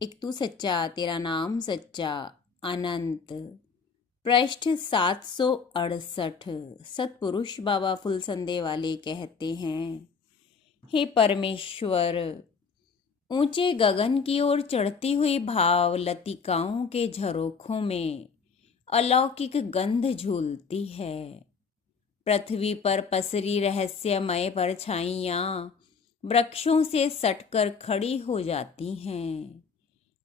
एक तू सच्चा तेरा नाम सच्चा अनंत। पृष्ठ 768। सतपुरुष बाबा फुलसंदे वाले कहते हैं, हे परमेश्वर, ऊंचे गगन की ओर चढ़ती हुई भाव लतिकाओं के झरोखों में अलौकिक गंध झूलती है। पृथ्वी पर पसरी रहस्यमय परछाइयां वृक्षों से सटकर खड़ी हो जाती हैं।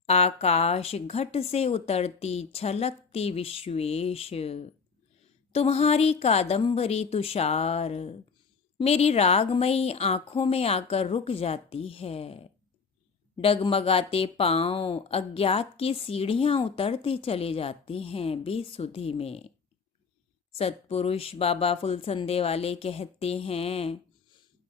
आकाश घट से उतरती छलकती विश्वेश, तुम्हारी कादम्बरी तुषार मेरी रागमयी आंखों में आकर रुक जाती है। डगमगाते पांव अज्ञात की सीढ़ियां उतरते चले जाते हैं बेसुधी में। सतपुरुष बाबा फुलसंदे वाले कहते हैं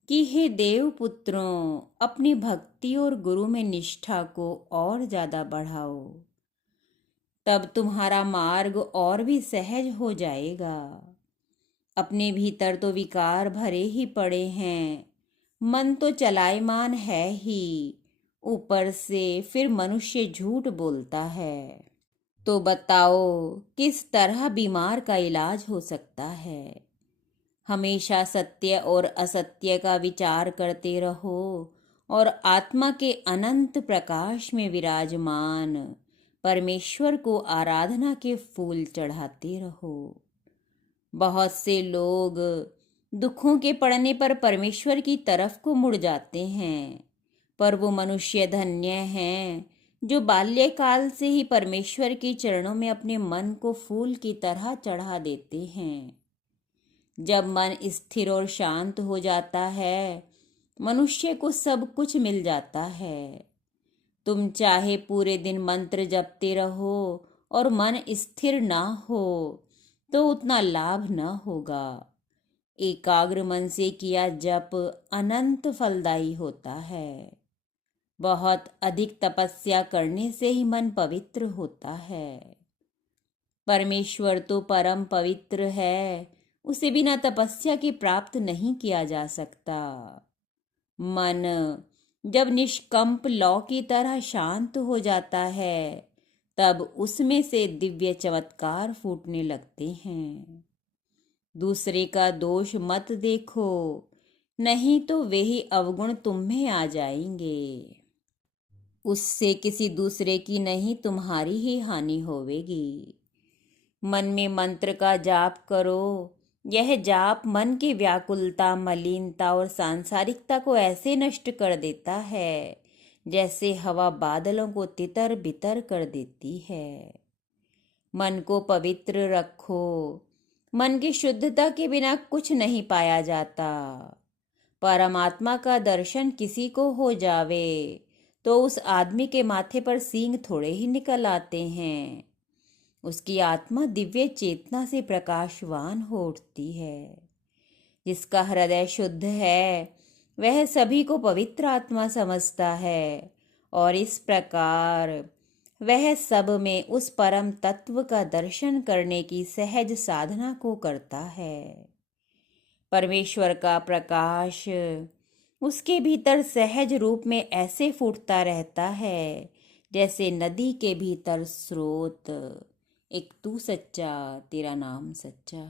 कि हे देव पुत्रों, अपनी भक्ति और गुरु में निष्ठा को और ज्यादा बढ़ाओ, तब तुम्हारा मार्ग और भी सहज हो जाएगा। अपने भीतर तो विकार भरे ही पड़े हैं, मन तो चलायमान है ही, ऊपर से फिर मनुष्य झूठ बोलता है। तो बताओ किस तरह बीमार का इलाज हो सकता है। हमेशा सत्य और असत्य का विचार करते रहो और आत्मा के अनंत प्रकाश में विराजमान परमेश्वर को आराधना के फूल चढ़ाते रहो। बहुत से लोग दुखों के पड़ने पर परमेश्वर की तरफ को मुड़ जाते हैं, पर वो मनुष्य धन्य हैं जो बाल्यकाल से ही परमेश्वर के चरणों में अपने मन को फूल की तरह चढ़ा देते हैं। जब मन स्थिर और शांत हो जाता है, मनुष्य को सब कुछ मिल जाता है। तुम चाहे पूरे दिन मंत्र जपते रहो और मन स्थिर ना हो तो उतना लाभ न होगा। एकाग्र मन से किया जप अनंत फलदायी होता है। बहुत अधिक तपस्या करने से ही मन पवित्र होता है। परमेश्वर तो परम पवित्र है, उसे बिना तपस्या के प्राप्त नहीं किया जा सकता। मन जब निष्कंप लौ की तरह शांत हो जाता है, तब उसमें से दिव्य चमत्कार फूटने लगते हैं। दूसरे का दोष मत देखो, नहीं तो वे ही अवगुण तुम में आ जाएंगे। उससे किसी दूसरे की नहीं, तुम्हारी ही हानि होवेगी। मन में मंत्र का जाप करो। यह जाप मन की व्याकुलता, मलिनता और सांसारिकता को ऐसे नष्ट कर देता है जैसे हवा बादलों को तितर बितर कर देती है। मन को पवित्र रखो। मन की शुद्धता के बिना कुछ नहीं पाया जाता। परमात्मा का दर्शन किसी को हो जावे तो उस आदमी के माथे पर सींग थोड़े ही निकल आते हैं। उसकी आत्मा दिव्य चेतना से प्रकाशवान हो उठती है। जिसका हृदय शुद्ध है वह सभी को पवित्र आत्मा समझता है और इस प्रकार वह सब में उस परम तत्व का दर्शन करने की सहज साधना को करता है। परमेश्वर का प्रकाश उसके भीतर सहज रूप में ऐसे फूटता रहता है जैसे नदी के भीतर स्रोत। एक तू सच्चा तेरा नाम सच्चा।